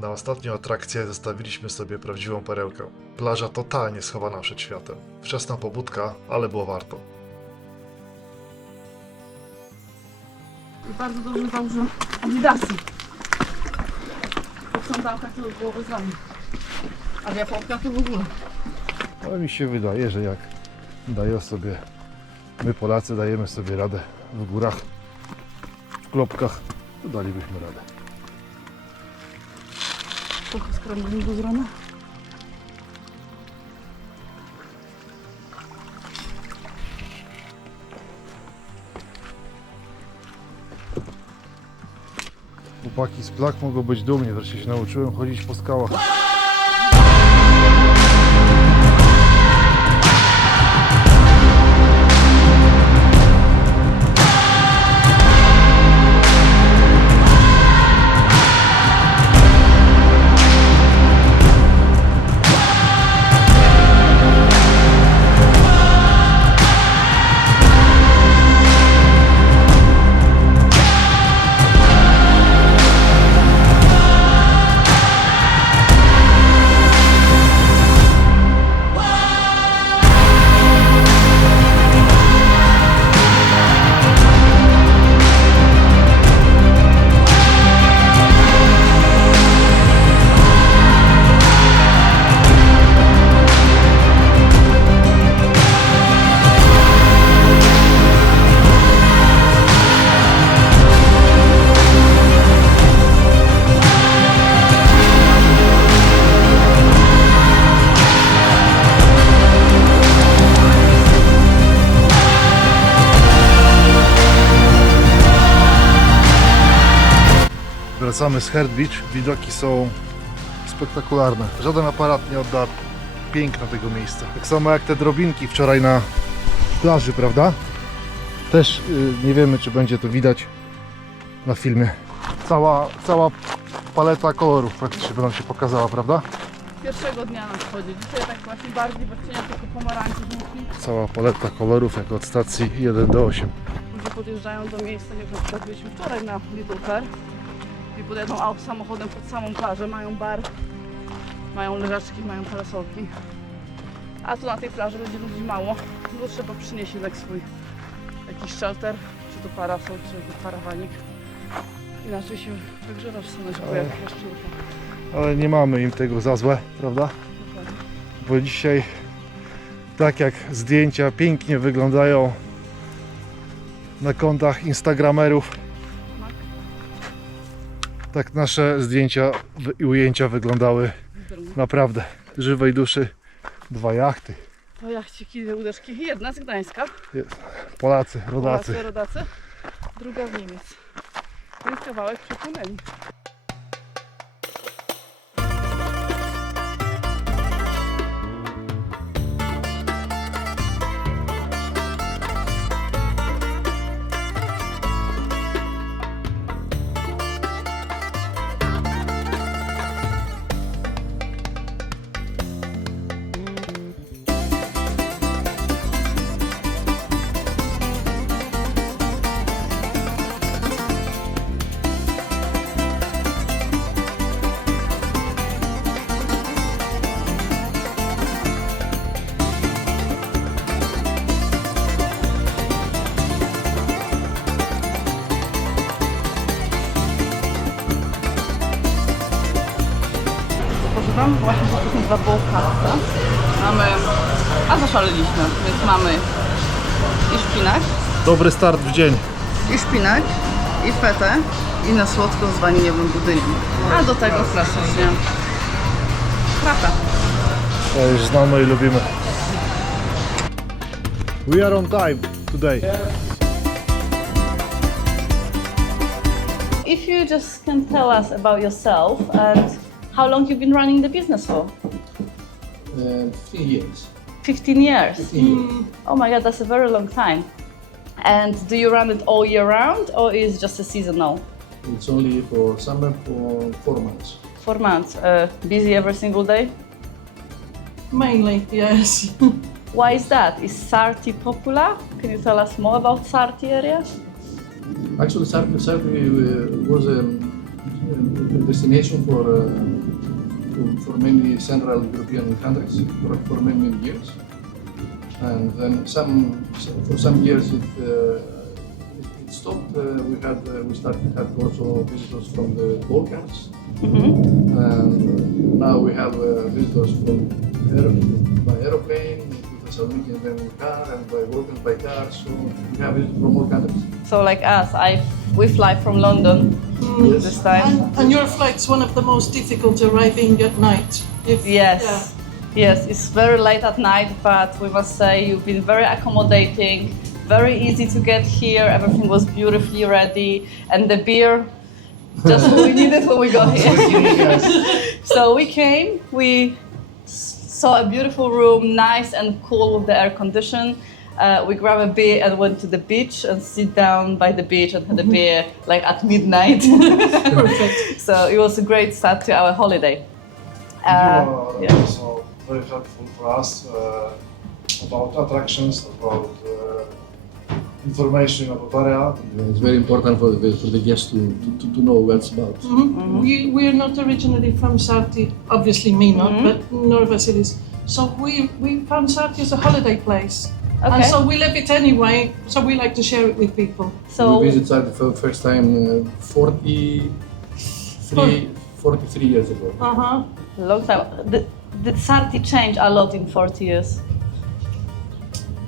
Na ostatnią atrakcję zostawiliśmy sobie prawdziwą perełkę. Plaża totalnie schowana przed światem. Wczesna pobudka, ale było warto. I bardzo dobrze założę adidasy. Po sandałkach to było bez ramy. A w japonkach to w ogóle. Ale mi się wydaje, że jak dają sobie, my Polacy dajemy sobie radę w górach, w klopkach, to dalibyśmy radę. Trochę skręblingu z rana. Chłopaki z plag mogą być dumni, wreszcie się nauczyłem chodzić po skałach. Wracamy z Heart Beach, widoki są spektakularne. Żaden aparat nie odda piękna tego miejsca. Tak samo jak te drobinki wczoraj na plaży, prawda? Też nie wiemy, czy będzie to widać na filmie. Cała paleta kolorów praktycznie będą się pokazała, prawda? Pierwszego dnia na wschodzie. Dzisiaj tak właśnie bardziej w odcieniach tylko pomarańczy, żółtki. Cała paleta kolorów, jak od stacji 1 do 8. Ludzie podjeżdżają do miejsca, jak na przykład byliśmy wczoraj na Little Fair i podjadą samochodem pod samą plażę, mają bar, mają leżaczki, mają parasolki. A tu na tej plaży będzie ludzi mało, bo trzeba przynieść jednak swój jakiś shelter, czy to parasol, czy jakiś parawanik. Inaczej się wygrzewa w słoneczku, jak jeszcze rucha. Ale nie mamy im tego za złe, prawda? Dokładnie. Bo dzisiaj, tak jak zdjęcia pięknie wyglądają na kontach instagramerów, tak nasze zdjęcia i ujęcia wyglądały naprawdę żywej duszy. 2 jachty. To jachciki, 2 łódeczki. Jedna z Gdańska, Polacy, rodacy. Polacy, rodacy, druga z Niemiec. Więc kawałek przepłynęli. Tam właśnie jesteśmy za bołkasta. Mamy, a zaszaleliśmy, więc mamy i szpinak, Dobry start w dzień. i szpinak, i fetę, i na słodko z waniliowym budyniem. A do tego klasycznie krata. To już znamy i lubimy. We are on time today. If you just can tell us about yourself and how long you've been running the business for? 15 years. 15 years. 15 years. Oh my god, that's a very long time. And do you run it all year round or is it just a seasonal? It's only for summer for 4 months. 4 months. Busy every single day? Mainly, yes. Why is that? Is Sarti popular? Can you tell us more about Sarti area? Actually, Sarti was destination for mainly Central European countries for many years. And then for some years it stopped. We started to have also visitors from the Balkans. And now we have visitors from by aeroplane, to Thessaloniki and then car, and by Balkans by car. So we have visitors from all countries. So like us, we fly from London Yes. this time. And your flight's one of the most difficult arriving at night. Yes. Yes, it's very late at night, but we must say you've been very accommodating, very easy to get here. Everything was beautifully ready, and the beer, just what we needed when we got here. So we came, we saw a beautiful room, nice and cool with the air condition. We grabbed a beer and went to the beach and sit down by the beach and had a beer like at midnight. Perfect. So it was a great start to our holiday. You are yeah. also very helpful for us about attractions, about information about area. It's very important for the guests to know what's about. We are not originally from Sarti, obviously me not, but nor Vasilis. So we found Sarti as a holiday place. Okay. And so we live it anyway, so we like to share it with people. So We visited Sarti for the first time 43 years ago. long time. Did Sarti change a lot in 40 years?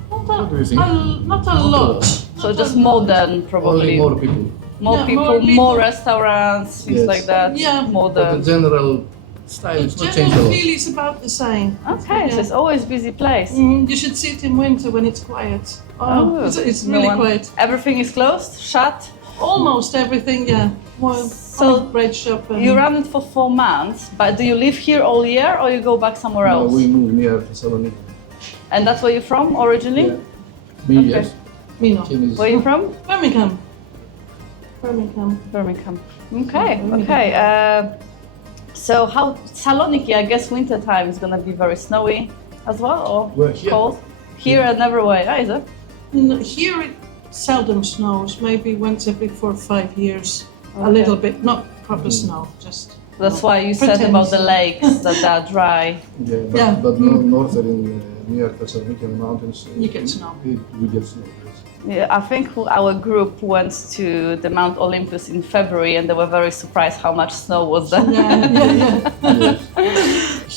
What do you think? Not a lot. So just modern, probably. Only more people. More Yeah, people, more people. more restaurants, things Yes. like that. Yeah. But Modern. the general style is not changed a General lot. feel is about the same. Okay, so it's always busy place. You should see it in winter when it's quiet. Oh, It's no really one- quiet. Everything is closed, shut. Almost everything, yeah. Well, So bread shop. And You run it for 4 months, but do you live here all year or you go back somewhere No, else? we moved near Thessaloniki. And that's where you're from originally? Yeah. Me, Okay. yes. Me no. Kim is Where are you from? Birmingham. Birmingham. Birmingham. Okay, okay. So how Saloniki? I guess winter time is gonna be very snowy as well, or Well, here- cold. Here and everywhere, is it? Here it seldom snows, maybe once every 4 or 5 years. A Okay. little bit, not proper snow, just. That's why you said Pretend. about the lakes that are dry. Yeah, but north in near Thessaloniki and the mountains. You get snow. We get snow. Yes. Yeah, I think our group went to the Mount Olympus in February and they were very surprised how much snow was there. Yeah.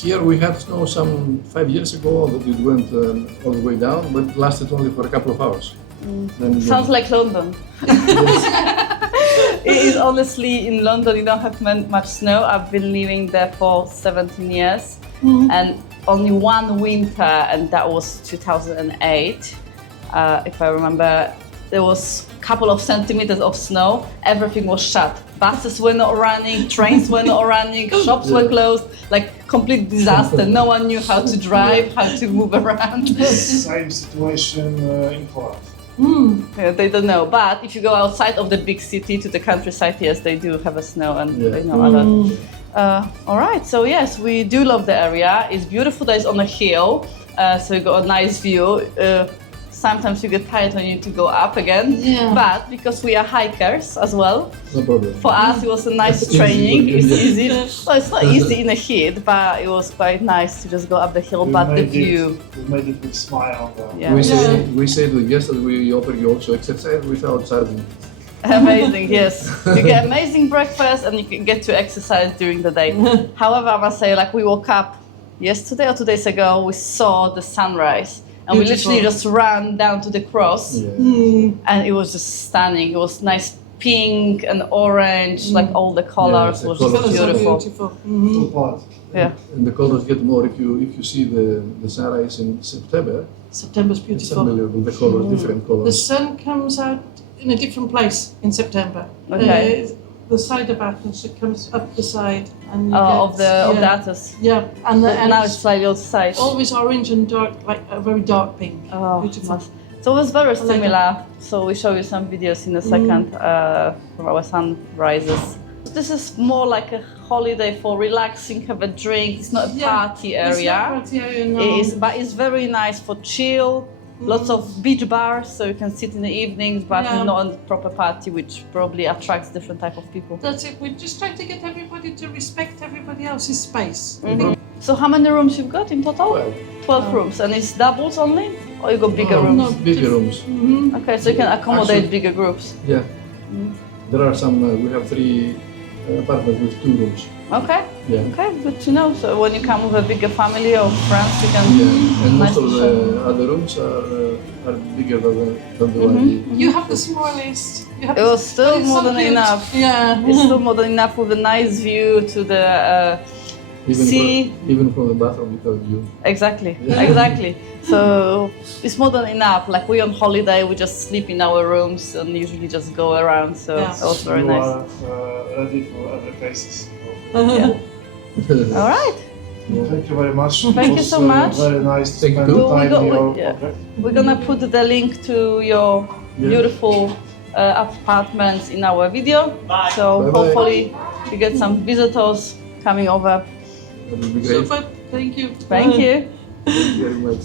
Here we had snow some 5 years ago that it went all the way down, but it lasted only for a couple of hours. Then Sounds like London. It is honestly in London you don't have much snow. I've been living there for 17 years and only one winter, and that was 2008. If I remember, there was a couple of centimeters of snow. Everything was shut. Buses were not running, trains were not running, shops were closed. Like complete disaster. No one knew how to drive, how to move around. Same situation in Poland. Yeah, they don't know. But if you go outside of the big city to the countryside, yes, they do have a snow and they know a lot. All right, so yes, we do love the area. It's beautiful that it's on a hill, so you got a nice view. Sometimes you get tired when you need to go up again, Yeah. but because we are hikers as well, no problem. for us it was a nice It's training. easy. It's easy. Well, it's not easy in the heat, but it was quite nice to just go up the hill, but the view. We made it with smile. Yeah. We say to the guests that we offer you also exercise without charging. Amazing, yes. You get amazing breakfast and you can get to exercise during the day. However, I must say, like we woke up yesterday or 2 days ago, we saw the sunrise. And we Beautiful. literally just ran down to the cross and it was just stunning. It was nice pink and orange, like all the colors the was colours just are beautiful. Full Poland. Yeah. And the colors get more if you see the sunrise in September. September's It's beautiful. unbelievable. The colors, different The colors. sun comes out in a different place in September. Okay. The side of Athens, it comes up the side, and you Of get, the Athos. Yeah, and Now it's it's slightly on the side. always orange and dark, like a very dark pink. Oh, Beautiful. so it was very like it. similar. So we show you some videos in a second from our sunrises. This is more like a holiday for relaxing, have a drink. It's not a party It's area. not party area, no. It is, but it's very nice for chill. Lots of beach bars, so you can sit in the evenings, but Yeah. not a proper party, which probably attracts different type of people. That's it. We're just trying to get everybody to respect everybody else's space. So how many rooms you've got in total? 12. 12 rooms, and it's doubles only, or you got bigger No, rooms? bigger rooms. Okay, so you can accommodate Actually- bigger groups. Yeah. There are some, we have 3 apartments with 2 rooms. Okay, Yeah. okay, good to know. So when you come with a bigger family or friends, you can. Yeah, and Nice most of to the other rooms are bigger than the one. You have the smallest. You have It was still but it's more so than cute. enough. Yeah. It's still more than enough with a nice view to the Even sea. even from the bathroom without you. Exactly, Yeah. exactly. So it's more than enough. Like we're on holiday, we just sleep in our rooms and usually just go around. So Yeah. that was very You nice. are ready for every crisis. Yeah. All right. Thank you very much. Thank It you was, so much. Very nice to Thank you spend too. time We in got- your yeah. project. We're gonna put the link to your Yeah. beautiful apartments in our video. So Bye-bye. hopefully we get some visitors coming over. That would be great. Super. Thank you. Thank you. Thank you very much.